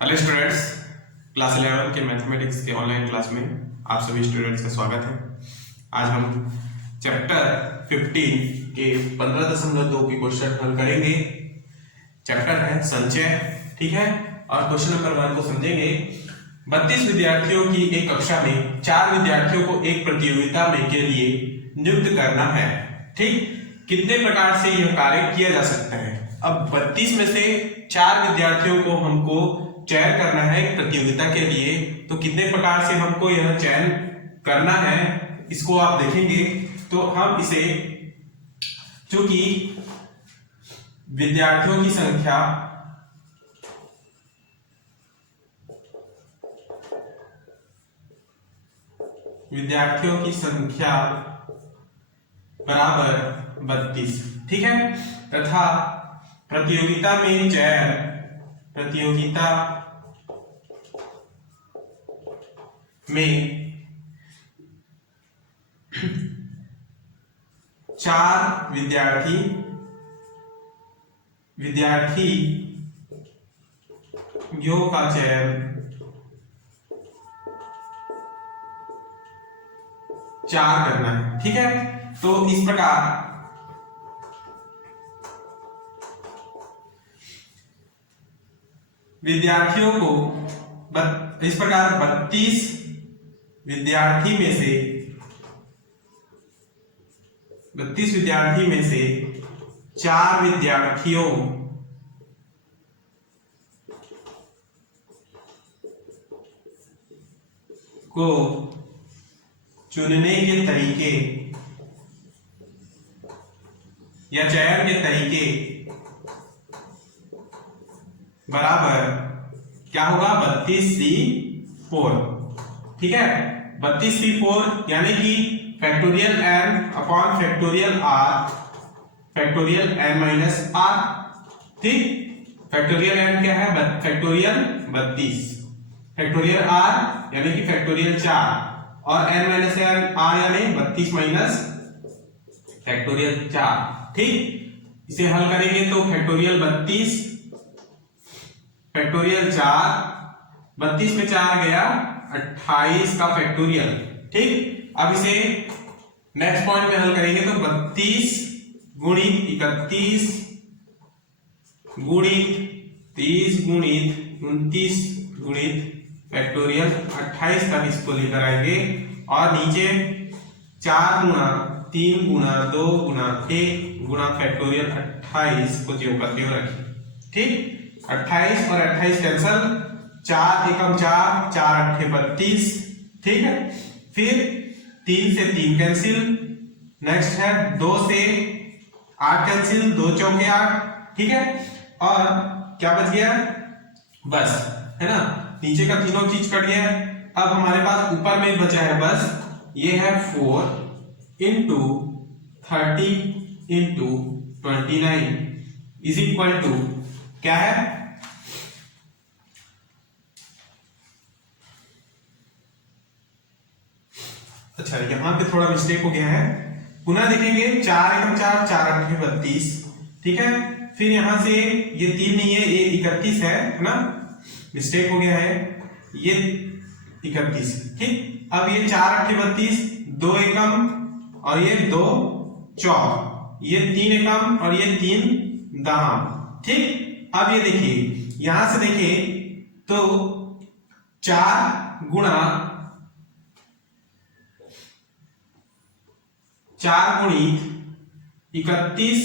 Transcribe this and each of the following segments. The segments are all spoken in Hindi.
हेलो स्टूडेंट्स, क्लास 11 के मैथमेटिक्स के ऑनलाइन क्लास में आप सभी स्टूडेंट्स का स्वागत है। आज हम चैप्टर 15 के 15.2 की क्वेश्चन हल करेंगे। चैप्टर है संचय, ठीक है। और क्वेश्चन नंबर 1 को समझेंगे। 32 विद्यार्थियों की एक कक्षा में 4 विद्यार्थियों को एक प्रतियोगिता में के लिए नियुक्त करना है, ठीक। कितने प्रकार से यह कार्य किया जा सकता है। अब 32 में से 4 विद्यार्थियों को हमको चयन करना है प्रतियोगिता के लिए, तो कितने प्रकार से हमको यह चयन करना है इसको आप देखेंगे। तो हम इसे, चूंकि विद्यार्थियों की संख्या बराबर 32, ठीक है, तथा प्रतियोगिता में चयन 4 विद्यार्थियों का चयन 4 करना है, ठीक है। तो इस प्रकार विद्यार्थियों को इस प्रकार 32 विद्यार्थी में से 4 विद्यार्थियों को चुनने के तरीके या चयन के तरीके बराबर क्या होगा 32C4, ठीक है। 32C4 यानी कि factorial n upon factorial r factorial n minus r, ठीक। फैक्टोरियल n क्या है, फैक्टोरियल 32, फैक्टोरियल r यानी कि फैक्टोरियल 4 और n माइनस r यानी 32 माइनस फैक्टोरियल 4, ठीक। इसे हल करेंगे तो फैक्टोरियल 32 फैक्टोरियल 4, 32 में 4 गया 28 का फैक्टोरियल, ठीक। अब इसे नेक्स्ट पॉइंट में हल करेंगे तो 32 गुणित 31 गुणित 30 गुणित 29 गुणित फैक्टोरियल 28 तक इसको लेकर आएंगे और नीचे 4 गुणा 3 गुणा 2 गुणा 1 गुणा फैक्टोरियल 28 को ज्यों का त्यों रखें, ठीक। 28 और 28 कैंसल, 4 एकम 4, 4 अट्ठे 32, ठीक है। फिर 3 से 3 कैंसिल, नेक्स्ट है 2 से 8 कैंसिल, 2 चौके 8, ठीक है। और क्या बच गया, बस, है ना, नीचे का तीनों चीज कट गया। अब हमारे पास ऊपर में बचा है बस ये है 4 into 30 into 29 is equal to क्या है, अच्छा यहां पे थोड़ा मिस्टेक हो गया है, पुनः देखेंगे 4 एकम 4, 4 अट्ठे 32, ठीक है। फिर यहां से ये 3 नहीं है, ये 31 है ना, मिस्टेक हो गया है, ये 31, ठीक। अब ये 4 अट्ठे 32, 2 एकम और ये 2 चौक, ये 3 एकम और ये 3 दहाम, ठीक। अब ये देखिए, यहां से देखिए तो 4 गुणा 4 गुणित 31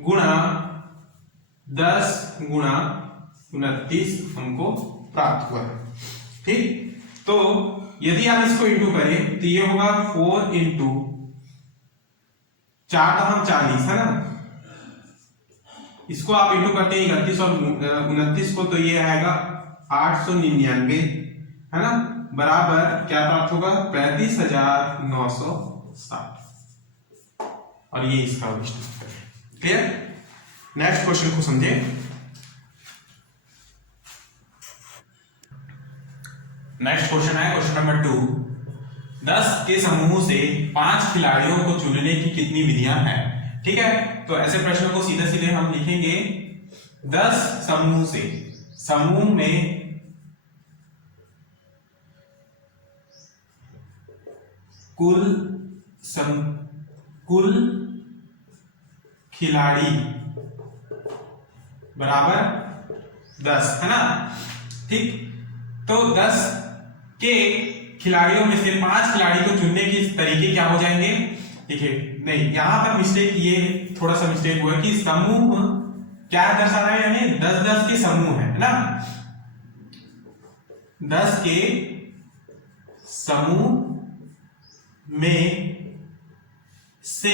गुणा 10 गुणा 29 हमको प्राप्त हुआ है, ठीक। तो यदि आप इसको इंटू करें तो ये होगा 4 इंटू 4 दहम 40, है ना। इसको आप इंटू करते हैं 31 और 29 को, तो ये आएगा 899, है ना, बराबर क्या प्राप्त होगा 35,960, और ये इसका उत्तर है। क्लियर। नेक्स्ट क्वेश्चन को समझे। नेक्स्ट क्वेश्चन है क्वेश्चन नंबर 2। 10 के समूह से 5 खिलाड़ियों को चुनने की कितनी विधियां हैं, ठीक है। तो ऐसे प्रश्नों को सीधे सीधे हम लिखेंगे 10 समूह से, समूह में कुल खिलाड़ी बराबर 10, है ना। ठीक, तो 10 के खिलाड़ियों में से 5 खिलाड़ी को चुनने के तरीके क्या हो जाएंगे। देखिए, नहीं, यहां पर मिस्टेक, ये थोड़ा सा मिस्टेक हुआ कि समूह क्या दर्शा रहा है, यानी 10-10 के समूह है ना। 10 के समूह में से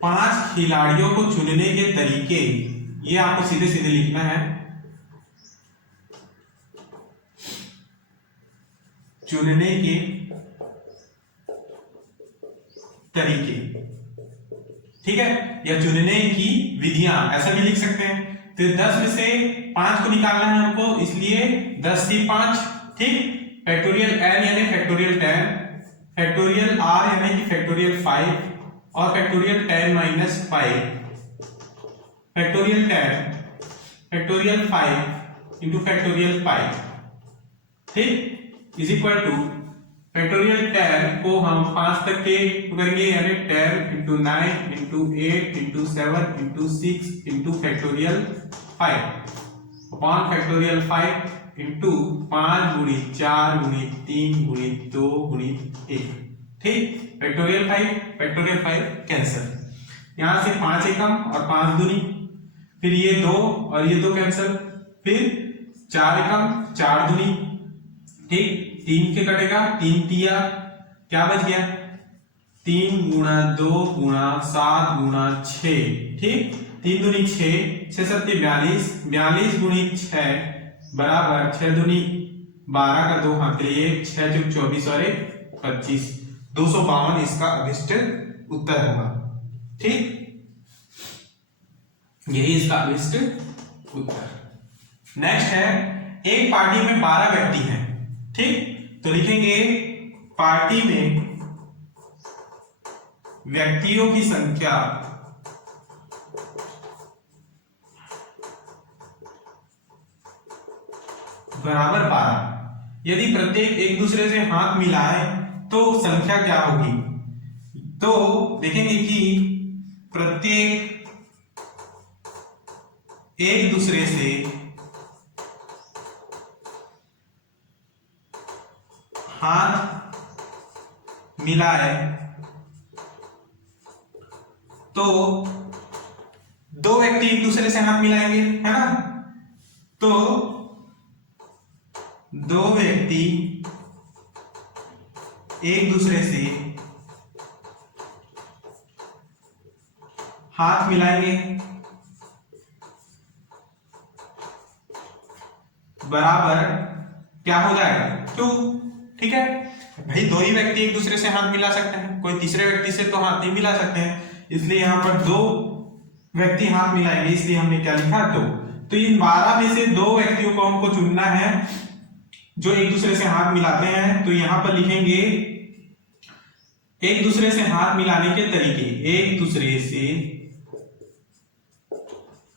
5 खिलाड़ियों को चुनने के तरीके, ये आपको सीधे सीधे लिखना है। चुनने के तरीके, ठीक है, या चुनने की विधियां, ऐसा भी लिख सकते हैं। तो 10 में से 5 को निकालना है हमको, इसलिए 10 की 5, ठीक। फैक्टोरियल n यानी फैक्टोरियल 10, फैक्टोरियल r यानी कि फैक्टोरियल 5 और factorial 10 minus 5, factorial 10 factorial 5 into factorial 5, ठीक, इज इक्वल टू फैक्टोरियल 10 को हम 5 तक के करेंगे, यानी 10 into 9 into 8 into 7 into 6 into factorial 5 upon factorial 5 into 5 गुणी 4 गुणी 3 गुणी 2 गुणी 1, ठीक। फैक्टोरियल 5 कैंसिल, यहां से 5 एकम और 5 दूनी, फिर ये 2 और ये 2 कैंसिल, फिर 4 एकम 4 दूनी, ठीक। 3 के कटेगा, 3 तिया क्या बच गया, 3 गुणा 2 गुणा 7 गुणा 6, ठीक। 3 दूनी 6, 6 सत्ते 42, 42 गुणी 6 बराबर 6 दूनी 12 का 2 हाथ लिए 6 चुक 24 और 1 25, 252 इसका अभिष्ट उत्तर होगा, ठीक। यही इसका अभिष्ट उत्तर। नेक्स्ट है, एक पार्टी में 12 व्यक्ति हैं, ठीक। तो लिखेंगे पार्टी में व्यक्तियों की संख्या बराबर 12। यदि प्रत्येक एक दूसरे से हाथ मिलाए तो संख्या क्या होगी। तो देखेंगे कि प्रत्येक एक दूसरे से हाथ मिलाए तो 2 व्यक्ति एक दूसरे से हाथ मिलाएंगे, है ना। तो 2 व्यक्ति एक दूसरे से हाथ मिलाएंगे बराबर क्या हो जाएगा 2, ठीक है। भाई 2 ही व्यक्ति एक दूसरे से हाथ मिला सकते हैं, कोई तीसरे व्यक्ति से तो हाथ नहीं मिला सकते हैं, इसलिए यहां पर 2 व्यक्ति हाथ मिलाएंगे, इसलिए हमने क्या लिखा 2। तो इन 12 में से 2 व्यक्तियों को हमको चुनना है जो एक दूसरे से हाथ मिलाते हैं। तो यहां पर लिखेंगे एक दूसरे से हाथ मिलाने के तरीके, एक दूसरे से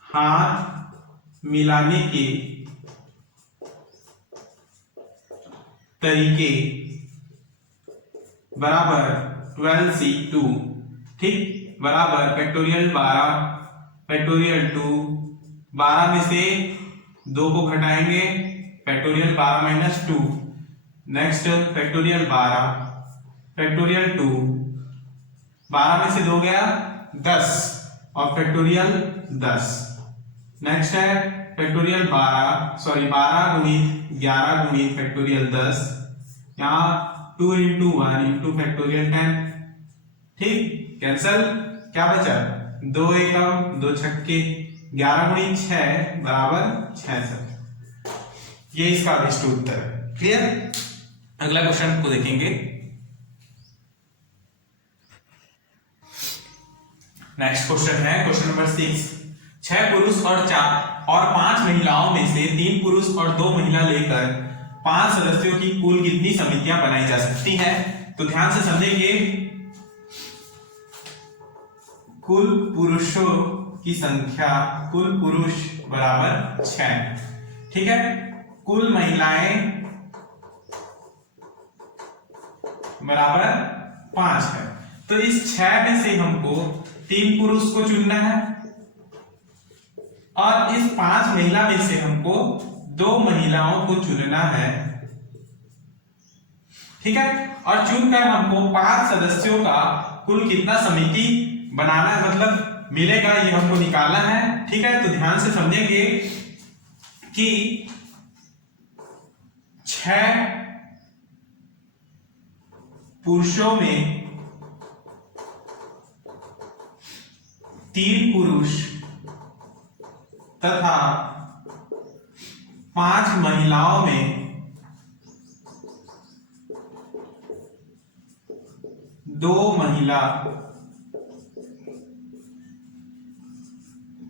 हाथ मिलाने के तरीके बराबर 12c2, ठीक, बराबर फैक्टोरियल 12 फैक्टोरियल 2, 12 में से 2 को घटाएंगे, factorial 12 minus 2, next factorial 12 factorial 2, 12 में से 2 गया 10 और फैक्टोरियल 10, नेक्स्ट है फैक्टोरियल 12 गुणित 11 गुणित फैक्टोरियल 10, यहाँ 2 इंटू 1 इंटू फैक्टोरियल 10, ठीक, कैंसल, क्या बचा 2 एकम 2 छक्के, 11 गुणित 6 बराबर 66। ये इसका अभिष्ट उत्तर है। क्लियर। अगला क्वेश्चन को देखेंगे। नेक्स्ट क्वेश्चन है क्वेश्चन नंबर 6। 6 पुरुष और 5 महिलाओं में से 3 पुरुष और 2 महिला लेकर 5 सदस्यों की कुल कितनी समितियां बनाई जा सकती हैं। तो ध्यान से समझेंगे, कुल पुरुषों की संख्या, कुल पुरुष बराबर 6, ठीक है। कुल महिलाएं बराबर 5 है। तो इस 6 में से हमको 3 पुरुष को चुनना है और इस 5 महिला में से हमको 2 महिलाओं को चुनना है, ठीक है। और चुनकर हमको 5 सदस्यों का कुल कितना समिति बनाना है, मतलब मिलेगा, ये हमको निकालना है, ठीक है। तो ध्यान से समझेंगे कि 6 पुरुषों में 3 पुरुष तथा 5 महिलाओं में 2 महिला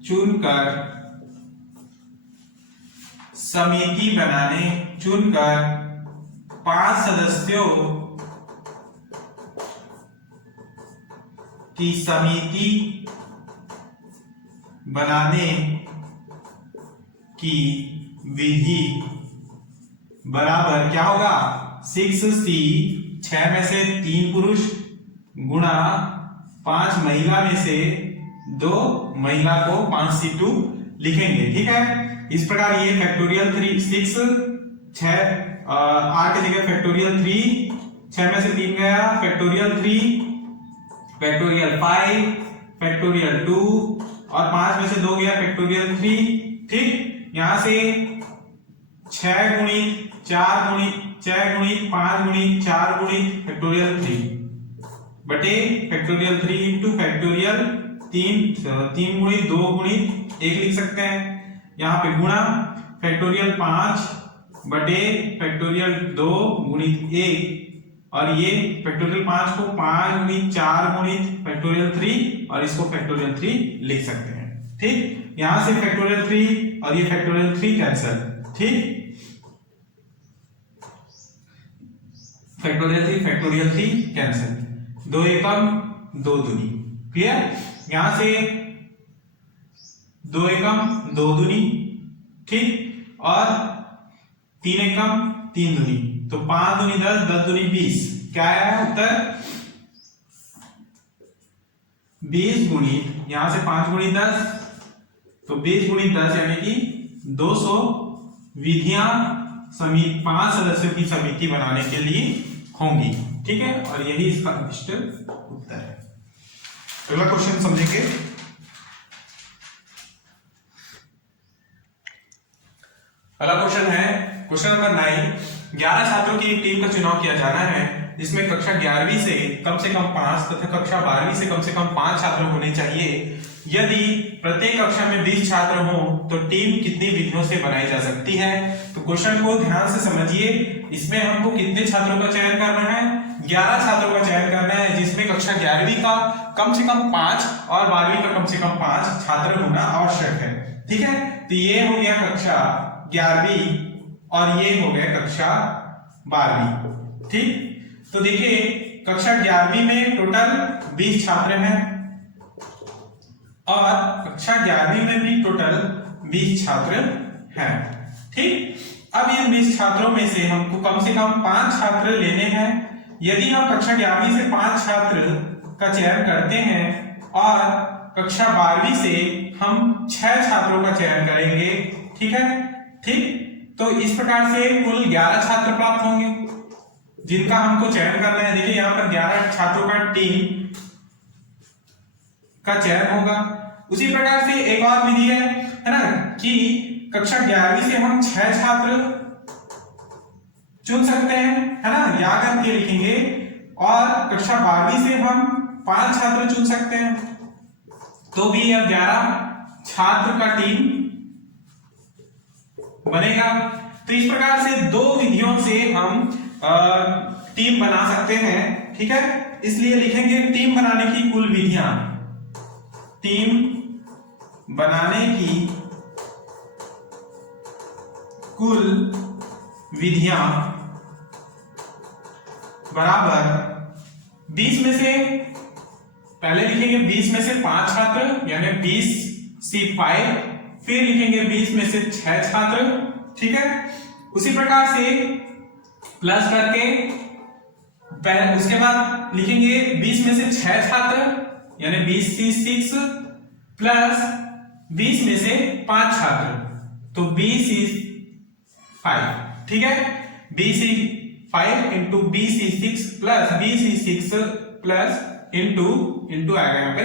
चुनकर समिति बनाने, चुनकर 5 सदस्यों की समिति बनाने की विधि बराबर क्या होगा, 6C 6 में से 3 पुरुष गुणा 5 महिला में से 2 महिला को 5C2 लिखेंगे, ठीक है। इस प्रकार ये फैक्टोरियल 3 6 6 r की जगह फैक्टोरियल 3 6 में से 3 गया, फैक्टोरियल 3 फैक्टोरियल 5 फैक्टोरियल 2 और 5 में से 2 गया फैक्टोरियल 3, ठीक। यहां से 6 गुणित 4 गुणित 6 गुणित 5 गुणित 4 गुणित फैक्टोरियल 3 बटे फैक्टोरियल 3 इंटू फैक्टोरियल 3 गुणित 2 गुणित 1 लिख सकते हैं। यहाँ पे गुणा फैक्टोरियल 5 बटे फैक्टोरियल 2 गुणित 1 और ये फैक्टोरियल 5 को 5 गुणित 4 गुणित फैक्टोरियल 3 और इसको फैक्टोरियल 3 लिख सकते हैं, ठीक। यहां से फैक्टोरियल 3 और ये फैक्टोरियल 3 कैंसिल, ठीक। फैक्टोरियल 3 कैंसिल, 2 एकम 2 दूनी, क्लियर। यहां से 2 एकम 2 दूनी, ठीक, और 3 एकम 3 दूनी, तो 5 दूनी 10 10 दूनी 20, क्या आया उत्तर 20 गुणित, यहां से 5 गुणित 10 तो 20 गुणित 10 यानी कि 200 विधियां 5 सदस्यों की समिति बनाने के लिए होंगी, ठीक है। और यही इसका अभिष्ट उत्तर है। अगला क्वेश्चन समझेंगे। अगला क्वेश्चन है क्वेश्चन नंबर 9। 11 छात्रों की एक टीम का चुनाव किया जाना है जिसमें कक्षा 11वीं से कम 5 तथा कक्षा 12वीं से कम 5 छात्र होने चाहिए। यदि प्रत्येक कक्षा में 20 छात्र हो तो टीम कितनी विधियों से बनाई जा सकती है। तो क्वेश्चन को ध्यान से समझिए। इसमें हमको कितने छात्रों का चयन करना है, 11 छात्रों का चयन करना है, जिसमें कक्षा 11वीं का कम से कम 5 और 12वीं का कम से कम 5 छात्र होना आवश्यक है, ठीक है। तो ये हो गया कक्षा 11वीं और ये हो गया कक्षा 12वीं, ठीक। तो देखिए कक्षा 11वीं में टोटल 20 छात्र हैं और कक्षा 11वीं में भी टोटल 20 छात्र हैं, ठीक। अब इन 20 छात्रों में से हमको कम से कम 5 छात्र लेने हैं। यदि हम कक्षा 11वीं से 5 छात्र का चयन करते हैं और कक्षा 12वीं से हम 6 छात्रों का चयन करेंगे, ठीक है, ठीक। तो इस प्रकार से कुल 11 छात्र प्राप्त होंगे जिनका हमको चयन करना है। देखिए यहाँ पर 11 छात्रों का टीम का चयन होगा। उसी प्रकार से एक और विधि है ना, कि कक्षा 11वीं से हम 6 छात्र चुन सकते हैं, है ना, याद करके लिखेंगे। और कक्षा 12वीं से हम 5 छात्र चुन सकते हैं, तो भी यह 11 छात्र का टीम बनेगा। तो इस प्रकार से 2 विधियों से हम टीम बना सकते हैं, ठीक है। इसलिए लिखेंगे टीम बनाने की कुल विधियां, टीम बनाने की कुल विधियां बराबर 20 में से पहले लिखेंगे 20 में से 5 छात्र यानी 20C5, फिर लिखेंगे 20 में से 6 छात्र, ठीक है। उसी प्रकार से प्लस करके उसके बाद लिखेंगे 20 में से 6 छात्र यानी 20C6 प्लस 20 में से 5 छात्र तो 20C5, ठीक है। 20C5 into 20C6 plus 20C6 plus into आएगा यहाँ पे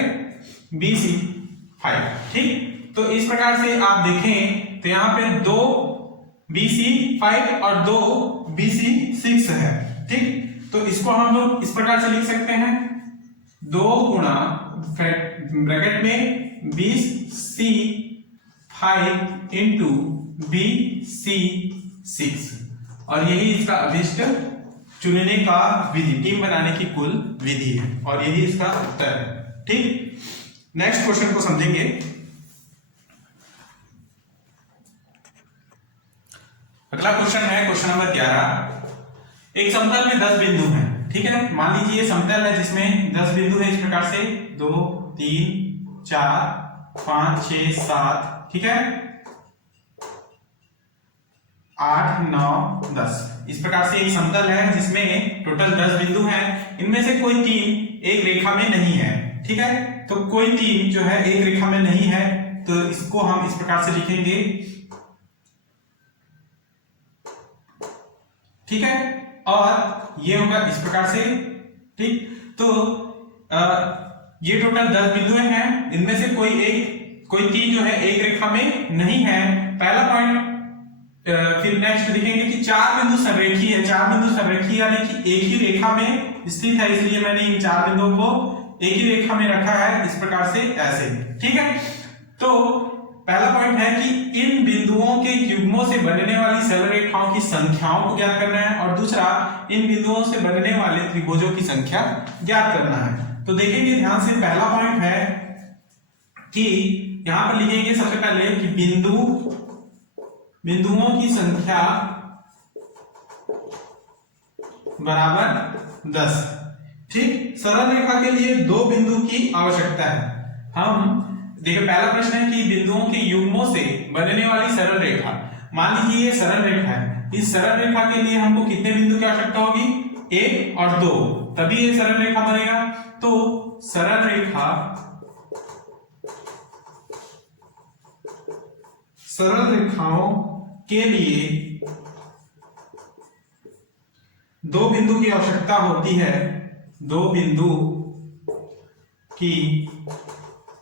20C5, ठीक। तो इस प्रकार से आप देखें तो यहाँ पे 2 20C5 और 2 20C6 है, ठीक। तो इसको हम लोग इस प्रकार से लिख सकते हैं 2 गुणा ब्रैकेट में 20C5 इंटू 20C6 और यही इसका अभिष्ट चुनने का विधि, टीम बनाने की कुल विधि है और यही इसका उत्तर है, ठीक। नेक्स्ट क्वेश्चन को समझेंगे। अगला क्वेश्चन है क्वेश्चन नंबर 11। एक समतल में 10 बिंदु हैं, ठीक है। मान लीजिए समतल है जिसमें 10 बिंदु है इस प्रकार से 2 3 4 5 6 7, ठीक है, 8 9 10 इस प्रकार से एक समतल है जिसमें टोटल 10 बिंदु हैं। इनमें से कोई 3 एक रेखा में नहीं है, ठीक है। तो कोई 3 जो है एक रेखा में नहीं है तो इसको हम इस प्रकार से लिखेंगे, ठीक है। और ये होगा इस प्रकार से, ठीक। तो ये टोटल 10 बिंदु हैं, इनमें से कोई 3 जो है एक रेखा में नहीं है, पहला पॉइंट। फिर नेक्स्ट लिखेंगे कि 4 बिंदु संरेखीय है। 4 बिंदु संरेखीय यानी कि एक ही रेखा में स्थित है, इसलिए मैंने इन 4 बिंदुओं को एक ही रेखा में रखा है इस प्रकार से, ऐसे, ठीक है। तो पहला पॉइंट है कि इन बिंदुओं के युग्मों से बनने वाली सरल रेखाओं की संख्याओं को ज्ञात करना है और दूसरा इन बिंदुओं से बनने वाले त्रिभुजों की संख्या ज्ञात करना है। तो देखेंगे ध्यान से, पहला पॉइंट है कि यहां पर लिखेंगे सबसे पहले कि बिंदुओं की संख्या बराबर 10, ठीक। सरल रेखा के लिए 2 बिंदु की आवश्यकता है। हम देखिए पहला प्रश्न है कि बिंदुओं के युग्मों से बनने वाली सरल रेखा, मान लीजिए ये सरल रेखा है, इस सरल रेखा के लिए हमको कितने बिंदु की आवश्यकता होगी, 1 और 2, तभी ये सरल रेखा बनेगा। तो सरल रेखाओं के लिए 2 बिंदु की आवश्यकता होती है, 2 बिंदु की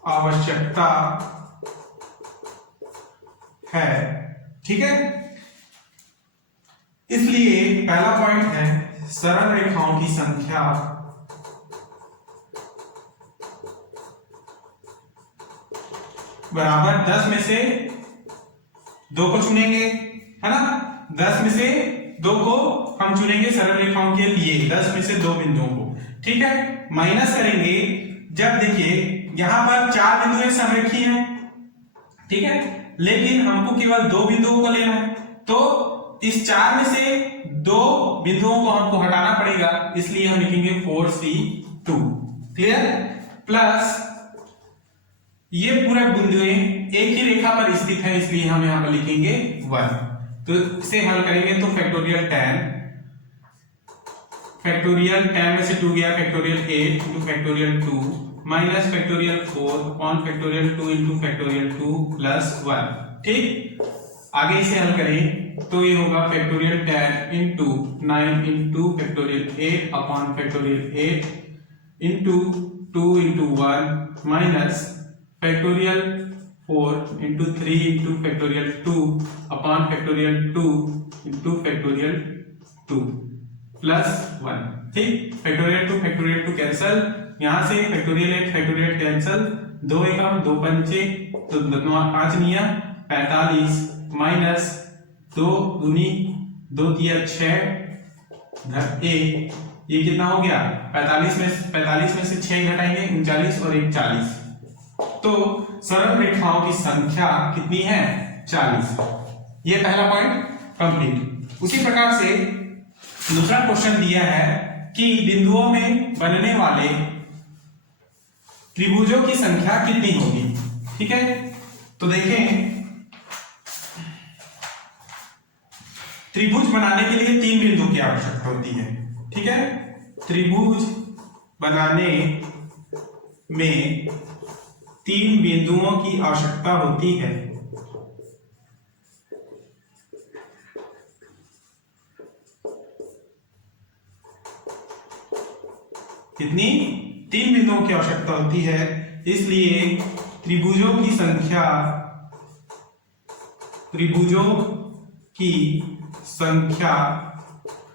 आवश्यकता है, ठीक है। इसलिए पहला पॉइंट है सरल रेखाओं की संख्या बराबर 10 में से 2 को चुनेंगे, है ना। 10 में से 2 को हम चुनेंगे सरल रेखाओं के लिए, 10 में से 2 बिंदुओं को, ठीक है। माइनस करेंगे जब देखिए यहां पर 4 बिंदु संरेखीय हैं, ठीक है, लेकिन हमको केवल 2 बिंदुओं को लेना है, तो इस 4 में से 2 बिंदुओं को हमको हटाना पड़ेगा, इसलिए हम लिखेंगे 4C2, क्लियर। प्लस ये पूरा बिंदु एक ही रेखा पर स्थित है, इसलिए हम यहां पर लिखेंगे 1। तो इसे हल करेंगे तो फैक्टोरियल 10 में से 2 गया, factorial 8 into factorial 2 minus factorial 4 upon factorial 2 into factorial 2 plus 1, ठीक। आगे इसे हल करें तो ये होगा factorial 10 into 9 into factorial 8 upon factorial 8 into 2 into 1 minus factorial 4 into 3 into factorial 2 upon factorial 2 into factorial 2 plus 1, ठीक। फैक्टोरियल 2 कैंसल, यहां से फैक्टोरियल कैंसल, 2 एकम 2 पंचे तो 5 निया 45 माइनस 2 दूनी 2 तिया 6 घट 1, ये कितना हो गया 45 में से 6 घटाएंगे 39 और 1 40, तो सरल रेखाओं की संख्या कितनी है 40। ये पहला पॉइंट कंप्लीट। उसी प्रकार से दूसरा क्वेश्चन दिया है कि बिंदुओं में बनने वाले त्रिभुजों की संख्या कितनी होगी, ठीक है। तो देखें त्रिभुज बनाने के लिए 3 बिंदु की आवश्यकता होती है, ठीक है। त्रिभुज बनाने में 3 बिंदुओं की आवश्यकता होती है। कितनी? 3 बिंदुओं की आवश्यकता होती है, इसलिए त्रिभुजों की संख्या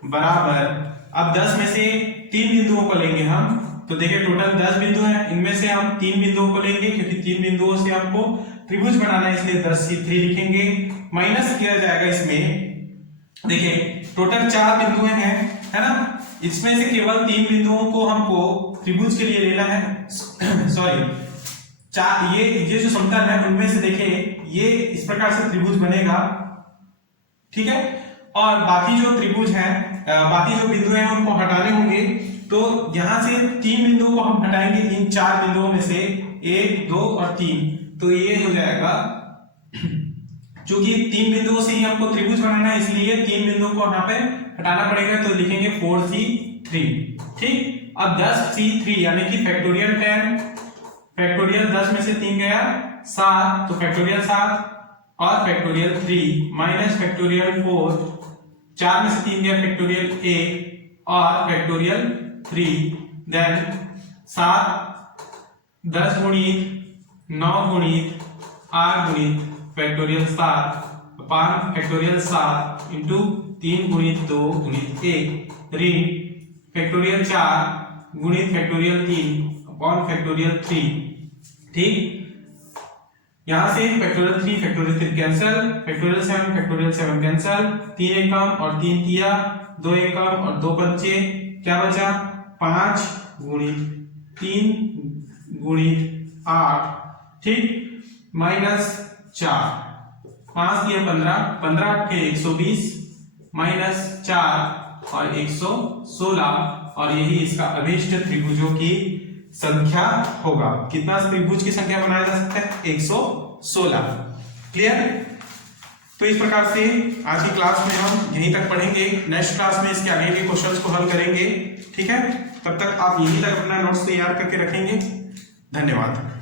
बराबर, अब 10 में से 3 बिंदुओं को लेंगे हम, तो देखिए टोटल 10 बिंदु हैं, इनमें से हम 3 बिंदुओं को लेंगे क्योंकि 3 बिंदुओं से हमको त्रिभुज बनाना है, इसलिए 10C3 लिखेंगे। माइनस किया जाएगा इसमें, देखिए टोटल 4 बिंदु हैं, है ना, इसमें से केवल 3 बिंदुओं को हमको त्रिभुज के लिए लेना है। सॉरी, ये जो समतल है उनमें से देखिए ये इस प्रकार से त्रिभुज बनेगा, ठीक है, और बाकी जो त्रिभुज हैं, बाकी जो बिंदु हैं उनको हटाने होंगे, तो यहां से 3 बिंदुओं को हम हटाएंगे इन 4 बिंदुओं में से, 1, 2 और 3, तो ये हो जाएगा, क्योंकि 3 बिंदुओं से ही हमको त्रिभुज बनाना है, इसलिए 3 बिंदुओं को यहाँ पे हटाना पड़ेगा, तो लिखेंगे 4C3, ठीक। अब 10C3 यानी कि फैक्टोरियल 10, फैक्टोरियल 10 में से 3 गया 7, तो फैक्टोरियल 7 और फैक्टोरियल 3 माइनस फैक्टोरियल 4, 4 में से 3 गया फैक्टोरियल 1 और फैक्टोरियल 3, देन 7 10 गुणित 9 गुणित 8 गुणित फैक्टोरियल 7 अपान फैक्टोरियल 7 इंटू 3 गुणित 2 गुणित 1 ऋण फैक्टोरियल 4 गुणित फैक्टोरियल 3 अपॉन फैक्टोरियल 3, ठीक। यहां से factorial 3 factorial 3 cancel, factorial 7 cancel, 3 एकम और 3 तिया, 2 एकम और 2 पंचे, क्या बचा 5 गुणित 3 गुणित 8, ठीक, माइनस 4, 5 दिया 15, 15 के 120 माइनस 4 और 116, और यही इसका अभिष्ट त्रिभुजों की संख्या होगा। कितना त्रिभुज की संख्या बनाया जा सकता है? 116। क्लियर? तो इस प्रकार से आज की क्लास में हम यहीं तक पढ़ेंगे, नेक्स्ट क्लास में इसके आगे के क्वेश्चंस को हल करेंगे, ठीक है। तब तक आप यहीं तक अपना नोट्स तैयार करके रखेंगे। धन्यवाद।